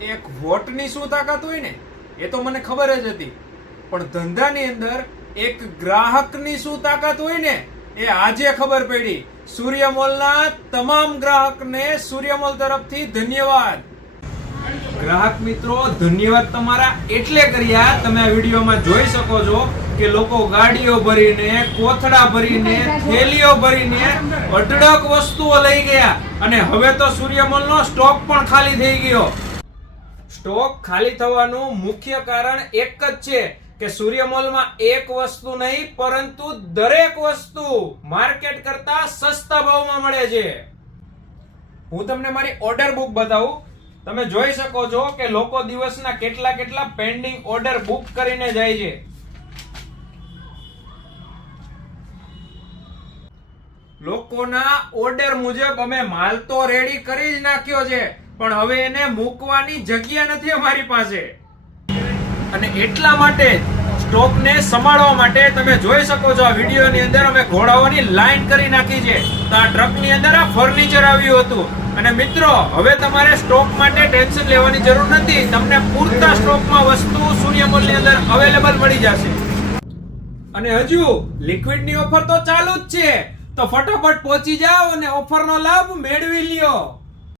એક વોટની શું તાકાત હોય ને એ તો મને ખબર જ હતી, પણ ધંધાની અંદર એક ગ્રાહકની શું તાકાત હોય ને એ આજે ખબર પડી. સૂર્યમોલના તમામ ગ્રાહકને સૂર્યમોલ તરફથી ધન્યવાદ. ગ્રાહક મિત્રો, ધન્યવાદ તમારા એટલે કર્યા, તમે આ વિડીયોમાં જોઈ શકો છો કે લોકો ગાડીઓ ભરીને, કોથળા ભરીને, થેલીઓ ભરીને અઢળક વસ્તુઓ લઈ ગયા અને હવે તો સૂર્યમોલનો સ્ટોક પણ ખાલી થઈ ગયો. સ્ટોક ખાલી થવાનું મુખ્ય કારણ એક જ છે કે સૂર્યમોલમાં એક વસ્તુ નહીં પરંતુ દરેક વસ્તુ માર્કેટ કરતા સસ્તા ભાવમાં મળે છે. હું તમને મારી ઓર્ડર બુક બતાવું. તમે જોઈ શકો છો કે લોકો દિવસના કેટલા પેન્ડિંગ ઓર્ડર બુક કરીને જાય છે. લોકોના ઓર્ડર મુજબ અમે માલ તો રેડી કરી જ નાખ્યો છે, પણ હવે એને મૂકવાની જગ્યા નથી અમારી પાસે. અને એટલા માટે સ્ટોકને સંભાળવા માટે તમે જોઈ શકો છો આ વિડીયોની અંદર અમે ઘોડાઓની લાઈન કરી નાખી છે. તો આ ટ્રકની અંદર આ ફર્નિચર આવ્યું હતું. અને મિત્રો, હવે તમારે સ્ટોક માટે ટેન્શન લેવાની જરૂર નથી. તમને પૂરતા સ્ટોકમાં વસ્તુ સૂર્યમોલની અંદર અવેલેબલ મળી જશે. અને હજુ લિક્વિડની ઓફર તો ચાલુ જ છે, તો ફટાફટ પહોંચી જાઓ અને ઓફરનો લાભ મેળવી લ્યો.